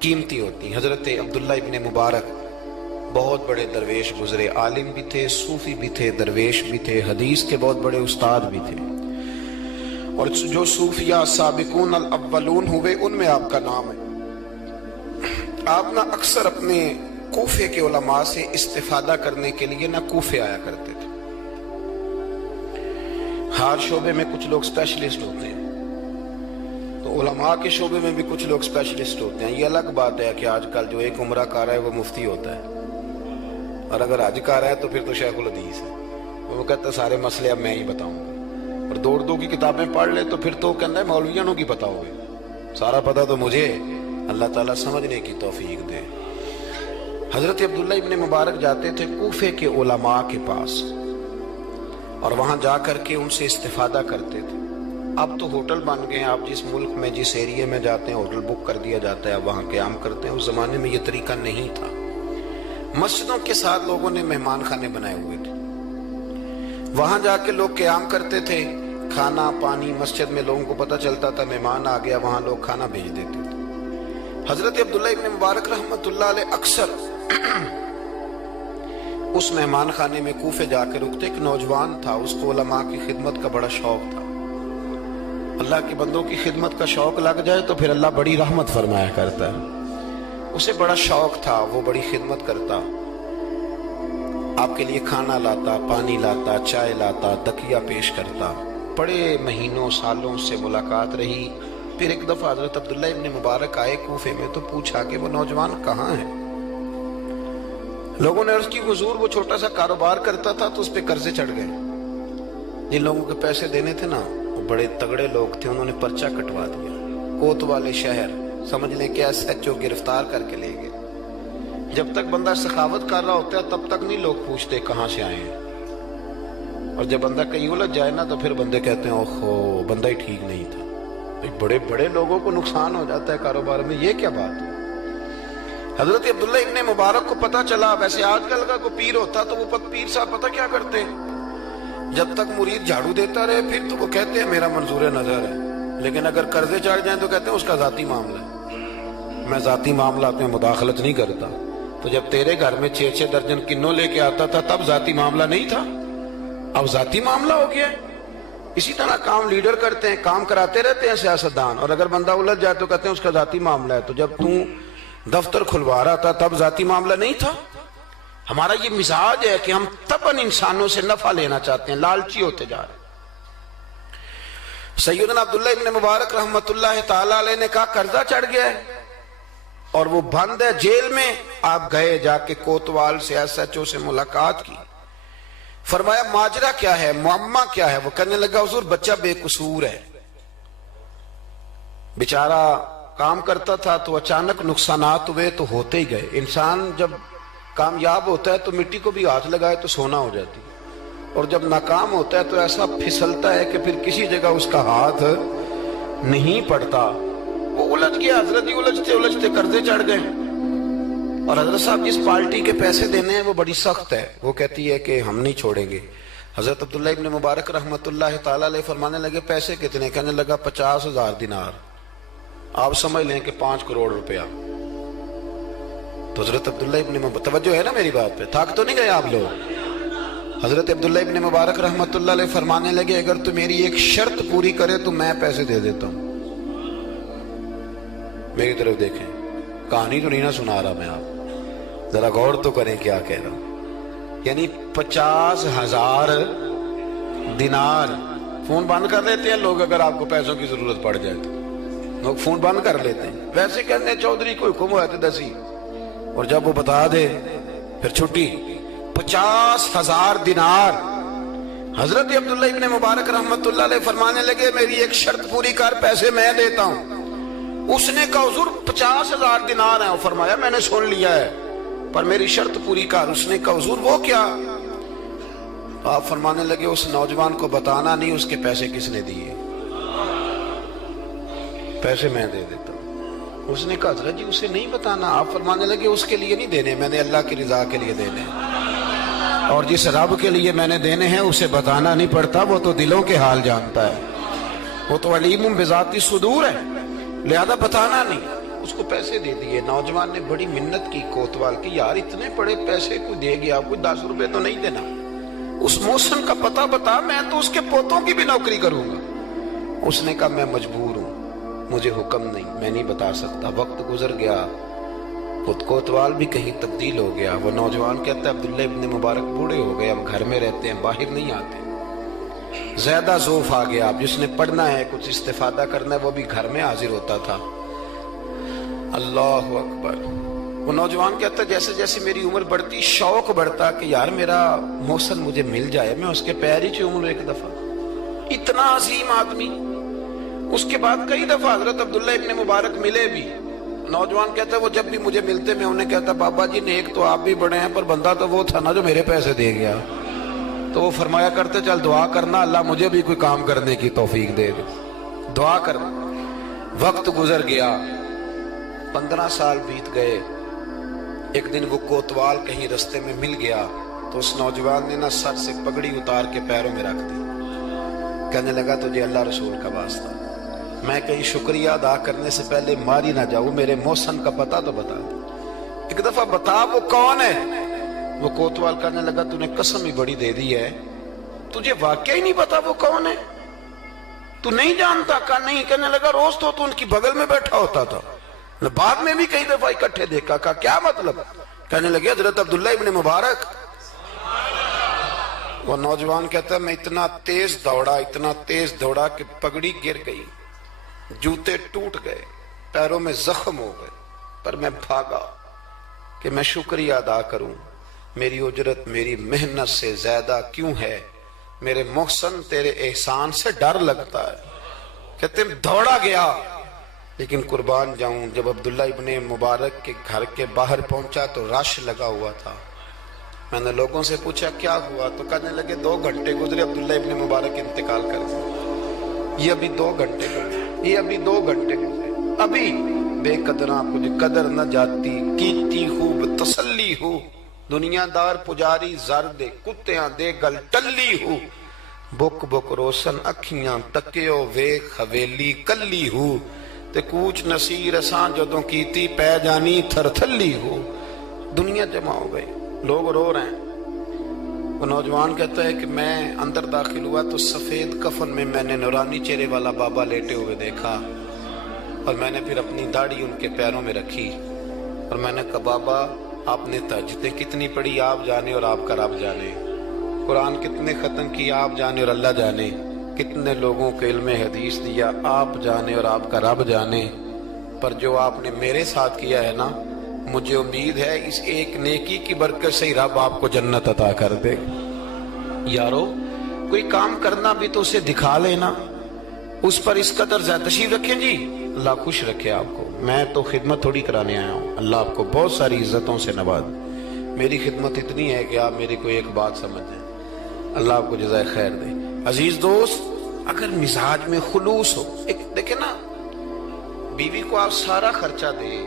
قیمتی ہوتی ہیں۔ حضرت عبداللہ ابن مبارک بہت بڑے درویش گزرے، عالم بھی تھے، صوفی بھی تھے، درویش بھی تھے، حدیث کے بہت بڑے استاد بھی تھے، اور جو صوفیاء سابقون الاولون ہوئے ان میں آپ کا نام ہے۔ آپ نہ اکثر اپنے کوفے کے علماء سے استفادہ کرنے کے لیے نہ کوفے آیا کرتے تھے۔ ہر شعبے میں کچھ لوگ اسپیشلسٹ ہوتے ہیں، تو علماء کے شعبے میں بھی کچھ لوگ اسپیشلسٹ ہوتے ہیں۔ یہ الگ بات ہے کہ آج کل جو ایک عمرہ کر رہا ہے وہ مفتی ہوتا ہے، اور اگر حج کر رہا ہے تو پھر تو شیخ الحدیث ہے، وہ کہتا ہے سارے مسئلے اب میں ہی بتاؤں گا، اور دو اردو کی کتابیں پڑھ لے تو پھر تو کہتا ہے مولویانوں کی پتہ ہوگی، سارا پتہ تو مجھے۔ اللہ تعالیٰ سمجھنے کی توفیق دے۔ حضرت عبداللہ ابن مبارک جاتے تھے کوفے کے علماء کے پاس، اور وہاں جا کر کے ان سے استفادہ کرتے تھے۔ اب تو ہوٹل بن گئے ہیں، آپ جس ملک میں جس ایریے میں جاتے ہیں ہوٹل بک کر دیا جاتا ہے، اب وہاں قیام کرتے ہیں۔ اس زمانے میں یہ طریقہ نہیں تھا۔ مسجدوں کے ساتھ لوگوں نے مہمان خانے بنائے ہوئے تھے، وہاں جا کے لوگ قیام کرتے تھے، کھانا پانی مسجد میں لوگوں کو پتہ چلتا تھا مہمان آ گیا، وہاں لوگ کھانا بھیج دیتے تھے۔ حضرت عبداللہ ابن مبارک رحمۃ اللہ علیہ اکثر اس مہمان خانے میں کوفے جا کے رکتے۔ ایک نوجوان تھا، اس کو علماء کی خدمت کا بڑا شوق تھا۔ اللہ کے بندوں کی خدمت کا شوق لگ جائے تو پھر اللہ بڑی رحمت فرمایا کرتا ہے۔ اسے بڑا شوق تھا، وہ بڑی خدمت کرتا، آپ کے لیے کھانا لاتا، پانی لاتا، چائے لاتا، تکیہ پیش کرتا۔ بڑے مہینوں سالوں سے ملاقات رہی۔ پھر ایک دفعہ حضرت عبداللہ ابن مبارک آئے کوفے میں تو پوچھا کہ وہ نوجوان کہاں ہے؟ لوگوں نے عرض کی حضور وہ چھوٹا سا کاروبار کرتا تھا تو اس پہ قرضے چڑھ گئے، جن لوگوں کے پیسے دینے تھے نا وہ بڑے تگڑے لوگ تھے، انہوں نے پرچہ کٹوا دیا، کوتوالے شہر سمجھ لیں کہ SHO گرفتار کر کے لے گئے۔ جب تک بندہ سخاوت کر رہا ہوتا ہے تب تک نہیں لوگ پوچھتے کہاں سے آئے ہیں، اور جب بندہ کہیں الجھ جائے نا تو پھر بندے کہتے ہیں اوہو بندہ ہی ٹھیک نہیں تھا۔ بڑے بڑے لوگوں کو نقصان ہو جاتا ہے کاروبار میں، یہ کیا بات ہے؟ حضرت عبداللہ ابن مبارک کو پتہ چلا۔ ویسے آج کل کا کوئی پیر ہوتا تو وہ پیر صاحب پتہ کیا کرتے، جب تک مرید جھاڑو دیتا رہے پھر تو وہ کہتے ہیں میرا منظور نظر ہے، لیکن اگر قرضے چڑھ جائیں تو کہتے ہیں اس کا ذاتی معاملہ ہے، میں ذاتی معاملات میں مداخلت نہیں کرتا۔ تو جب تیرے گھر میں 6 درجن کنوں لے کے آتا تھا تب ذاتی معاملہ نہیں تھا، اب ذاتی معاملہ ہو گیا ہے۔ اسی طرح کام لیڈر کرتے ہیں، کام کراتے رہتے ہیں سیاستدان، اور اگر بندہ الجھ جائے تو کہتے ہیں اس کا ذاتی معاملہ ہے۔ تو جب دفتر کھلوا رہا تھا تب ذاتی معاملہ نہیں تھا۔ ہمارا یہ مزاج ہے کہ ہم تباً انسانوں سے نفع لینا چاہتے ہیں، لالچی ہوتے جا رہے ہیں۔ سیدنا عبداللہ ابن مبارک رحمۃ اللہ تعالی علیہ نے کہا قرضہ چڑھ گیا ہے اور وہ بند ہے جیل میں۔ آپ گئے، جا کے کوتوال سے SHO سے ملاقات کی، فرمایا ماجرا کیا ہے، معمہ کیا ہے؟ وہ کہنے لگا حضور بچہ بے قصور ہے، بیچارہ کام کرتا تھا تو اچانک نقصانات ہوئے تو ہوتے ہی گئے۔ انسان جب کامیاب ہوتا ہے تو مٹی کو بھی ہاتھ لگائے تو سونا ہو جاتی، اور جب ناکام ہوتا ہے تو ایسا پھسلتا ہے کہ پھر کسی جگہ اس کا ہاتھ نہیں پڑتا۔ وہ الجھ گیا، حضرت ہی الجھتے قرضے چڑھ گئے، اور حضرت صاحب جس پارٹی کے پیسے دینے ہیں وہ بڑی سخت ہے، وہ کہتی ہے کہ ہم نہیں چھوڑیں گے۔ حضرت عبداللہ ابن مبارک رحمۃ اللہ تعالی علیہ فرمانے لگے پیسے کتنے؟ کہنے لگا 50,000 دینار، آپ سمجھ لیں کہ 5 کروڑ روپیہ۔ تو حضرت عبداللہ ابن مبارک، توجہ ہے نا میری بات پہ، تھک تو نہیں گئے آپ لوگ؟ حضرت عبداللہ ابن مبارک رحمۃ اللہ علیہ فرمانے لگے اگر تو میری ایک شرط پوری کرے تو میں پیسے دے دیتا ہوں۔ میری طرف دیکھیں، کہانی تو نہیں نہ سنا رہا میں، آپ ذرا غور تو کریں کیا کہہ رہا ہوں۔ یعنی 50,000 دینار۔ فون بند کر لیتے ہیں لوگ اگر آپ کو پیسوں کی ضرورت پڑ جائے تو، لوگ فون بند کر لیتے ہیں۔ ویسے کہتے ہیں چودھری کو حکم ہوا تھا 10 ہی، اور جب وہ بتا دے پھر چھٹی۔ 50,000 دینار۔ حضرت عبداللہ ابن مبارک رحمۃ اللہ علیہ فرمانے لگے میری ایک شرط پوری کر، پیسے میں دیتا ہوں۔ اس نے کہا حضور 50,000 دینار ہیں، فرمایا میں نے سن لیا ہے پر میری شرط پوری کر۔ اس نے کہا حضور وہ کیا؟ آپ فرمانے لگے اس نوجوان کو بتانا نہیں اس کے پیسے کس نے دیے، پیسے میں دے دیتا ہوں۔ اس نے کہا حضرت جی اسے نہیں بتانا۔ آپ فرمانے لگے اس کے لیے نہیں دینے، میں نے اللہ کی رضا کے لیے دینے، اور جس رب کے لیے میں نے دینے ہیں اسے بتانا نہیں پڑتا، وہ تو دلوں کے حال جانتا ہے، وہ تو علیم بذات الصدور ہے، لہذا بتانا نہیں۔ اس کو پیسے دے دیے. نوجوان نے بڑی منت کی کوتوال کی, یار اتنے بڑے پیسے کوئی دے گیا, کوئی 10 روپے تو نہیں دینا, اس محسن کا پتہ بتا, میں تو اس کے پوتوں کی بھی نوکری کروں گا. اس نے کہا میں مجبور ہوں, مجھے حکم نہیں, میں نہیں بتا سکتا. وقت گزر گیا, کوتوال بھی کہیں تبدیل ہو گیا. وہ نوجوان کہتا ہے عبداللہ ابن مبارک بوڑھے ہو گئے, اب گھر میں رہتے ہیں, باہر نہیں آتے. زیادہ ذوف آ گیا, اب جس نے پڑھنا ہے, کچھ استفادہ کرنا ہے, وہ بھی گھر میں حاضر ہوتا تھا. اللہ اکبر. وہ نوجوان کہتا ہے جیسے جیسے میری عمر بڑھتی شوق بڑھتا کہ یار میرا محسن مجھے مل جائے, میں اس کے پیر ہی چوموں ایک دفعہ. اتنا عظیم آدمی. اس کے بعد کئی دفعہ حضرت عبداللہ ابن مبارک ملے بھی. نوجوان کہتا ہے وہ جب بھی مجھے ملتے میں انہیں کہتا بابا جی نیک تو آپ بھی بڑے ہیں, پر بندہ تو وہ تھا نا جو میرے پیسے دے گیا. تو وہ فرمایا کرتے چل دعا کرنا اللہ مجھے بھی کوئی کام کرنے کی توفیق دے دے, دعا کرنا. وقت گزر گیا, 15 سال بیت گئے. ایک دن وہ کوتوال کہیں رستے میں مل گیا تو اس نوجوان نے نا سر سے پگڑی اتار کے پیروں میں رکھ دی. کہنے لگا تجھے اللہ رسول کا واسطہ, میں کہیں شکریہ ادا کرنے سے پہلے ماری نہ جاؤں, میرے محسن کا پتہ تو بتا دے, ایک دفعہ بتا وہ کون ہے. وہ کوتوال کہنے لگا تو نے قسم ہی بڑی دے دی ہے, تجھے واقعی نہیں پتا وہ کون ہے, تو نہیں جانتا. کہا نہیں. کہنے لگا روز تو ان کی بغل میں بیٹھا ہوتا تھا, بعد میں بھی کئی دفعہ اکٹھے دیکھا. کہا کیا مطلب؟ کہنے لگے حضرت عبداللہ ابن مبارک. وہ نوجوان کہتا ہے میں اتنا تیز دوڑا کہ پگڑی گر گئی, جوتے ٹوٹ گئے, پیروں میں زخم ہو گئے, پر میں بھاگا کہ میں شکریہ ادا کروں. میری اجرت میری محنت سے زیادہ کیوں ہے, میرے محسن تیرے احسان سے ڈر لگتا ہے. کہتے ہیں دوڑا گیا, لیکن قربان جاؤں جب عبداللہ ابن مبارک کے گھر کے باہر پہنچا تو رش لگا ہوا تھا. میں نے لوگوں سے پوچھا کیا ہوا, تو کہنے لگے 2 گھنٹے گزرے عبداللہ ابن مبارک انتقال کر گئے. یہ ابھی 2 گھنٹے گزرے, ابھی بے قدراں کچھ قدر نہ جاتی, کیتی خوب تسلی ہو, دنیا دار پجاری زر دے, کتیاں دے گل ٹلی ہو, بک بک روشن اکھیاں تکیو ویکھ حویلی کلی ہو, تے کوچ نصیر اساں جدوں کیتی پہ جانی تھر تھلی ہو. دنیا جمع ہو گئی, لوگ رو رہے ہیں. وہ نوجوان کہتا ہے کہ میں اندر داخل ہوا تو سفید کفن میں نے نورانی چہرے والا بابا لیٹے ہوئے دیکھا, اور میں نے پھر اپنی داڑھی ان کے پیروں میں رکھی, اور میں نے کہا بابا آپ نے تہجدیں کتنی پڑھی آپ جانے اور آپ کا رب جانے, قرآن کتنے ختم کی آپ جانے اور اللہ جانے, کتنے لوگوں کو علم حدیث دیا آپ جانے اور آپ کا رب جانے, پر جو آپ نے میرے ساتھ کیا ہے نا, مجھے امید ہے اس ایک نیکی کی برکت سے ہی رب آپ کو جنت عطا کر دے. یارو کوئی کام کرنا بھی تو اسے دکھا لینا, اس پر اس قدر زیادہ. تشریف رکھیں جی, اللہ خوش رکھے آپ کو. میں تو خدمت تھوڑی کرانے آیا ہوں, اللہ آپ کو بہت ساری عزتوں سے نواز. میری خدمت اتنی ہے کہ آپ میری کوئی ایک بات سمجھ جائیں, اللہ آپ کو جزائے خیر دے. عزیز دوست, اگر مزاج میں خلوص ہو, ایک دیکھیں نا, بیوی کو آپ سارا خرچہ دیں,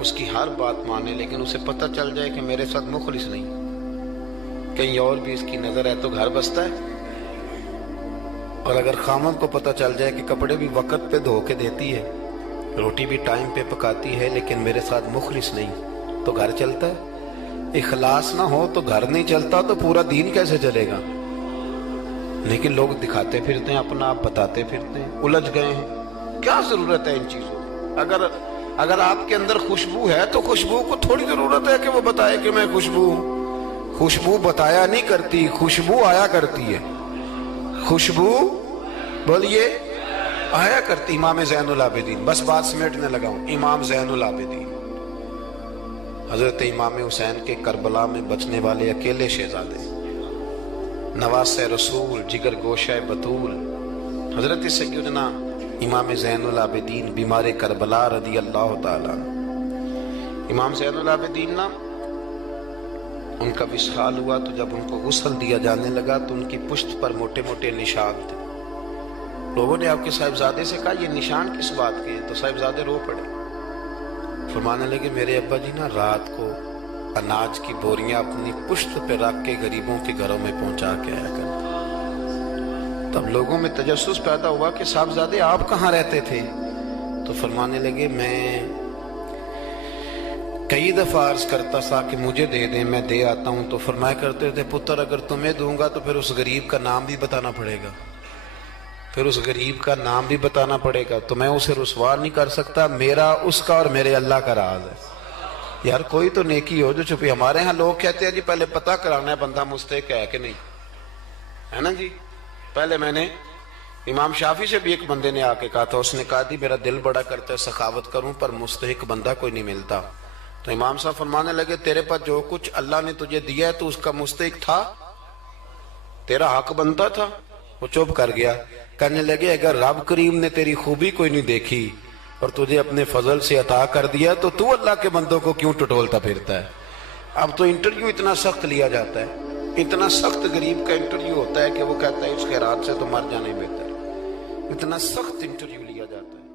اس کی ہر بات مانے, لیکن اسے پتہ چل جائے کہ میرے ساتھ مخلص نہیں, کہیں اور بھی اس کی نظر ہے تو گھر بستا ہے. اور اگر خامد کو پتہ چل جائے کہ کپڑے بھی وقت پہ دھو کے دیتی ہے, روٹی بھی ٹائم پہ پکاتی ہے, لیکن میرے ساتھ مخلص نہیں, تو گھر چلتا ہے؟ اخلاص نہ ہو تو گھر نہیں چلتا, تو پورا دین کیسے چلے گا؟ لیکن لوگ دکھاتے پھرتے ہیں, اپنا آپ بتاتے پھرتے ہیں, الجھ گئے ہیں. کیا ضرورت ہے ان چیزوں؟ اگر آپ کے اندر خوشبو ہے تو خوشبو کو تھوڑی ضرورت ہے کہ وہ بتائے کہ میں خوشبو ہوں. خوشبو بتایا نہیں کرتی, خوشبو آیا کرتی ہے. خوشبو بولیے آیا کرتی. امام زین العابدین, بس بات سمیٹنے لگا ہوں, امام زین العابدین حضرت امام حسین کے کربلا میں بچنے والے اکیلے شہزادے, نواسہ رسول, جگر گوشہ بطول, حضرت سیدنا امام زین العابدین بیمار کربلا رضی اللہ تعالیٰ. امام زین العابدین نا, ان کا وصال ہوا تو جب ان کو غسل دیا جانے لگا تو ان کی پشت پر موٹے موٹے نشان تھے. لوگوں نے آپ کے صاحبزادے سے کہا یہ نشان کس بات کے ہیں؟ تو صاحبزادے رو پڑے, فرمانے لگے میرے ابا جی نا رات کو اناج کی بوریاں اپنی پشت پہ رکھ کے غریبوں کے گھروں میں پہنچا کے آیا کرتے. تب لوگوں میں تجسس پیدا ہوا کہ صاحبزادے آپ کہاں رہتے تھے؟ تو تو فرمانے لگے میں کئی دفعہ عرض کرتا تھا کہ مجھے دے دیں، میں دے آتا ہوں، تو فرمایا کرتے تھے پتر اگر تمہیں دوں گا تو پھر اس غریب کا نام بھی بتانا پڑے گا، پھر اس غریب کا نام بھی بتانا پڑے گا، تو میں اسے رسوا نہیں کر سکتا، میرا اس کا اور میرے اللہ کا راز ہے۔ یار کوئی تو نیکی ہو جو چھپی۔ ہمارے ہاں لوگ کہتے ہیں جی پہلے پتہ کرانا ہے بندہ مستحق ہے کہ نہیں، ہے نا جی۔ پہلے میں نے امام شافعی سے بھی ایک بندے نے آ کے کہا تھا، اس نے کہا تھی میرا دل بڑا کرتا ہے سخاوت کروں پر مستحق بندہ کوئی نہیں ملتا، تو امام صاحب فرمانے لگے تیرے پاس جو کچھ اللہ نے تجھے دیا ہے تو اس کا مستحق تھا، تیرا حق بنتا تھا۔ وہ چپ کر گیا، کہنے لگے اگر رب کریم نے تیری خوبی کوئی نہیں دیکھی اور تجھے اپنے فضل سے عطا کر دیا تو اللہ کے بندوں کو کیوں ٹٹولتا پھرتا ہے۔ اب تو انٹرویو اتنا سخت لیا جاتا ہے، اتنا سخت غریب کا انٹرویو ہوتا ہے کہ وہ کہتا ہے اس خیرات سے تو مر جانا ہی بہتر، اتنا سخت انٹرویو لیا جاتا ہے۔